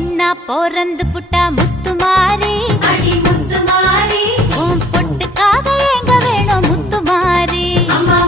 பொண்ணா போறந்து புட்டா முத்துமாரி அடி முத்துமாரி உன் பொட்டுக்காக எங்க வேணும் முத்துமாரி அம்மா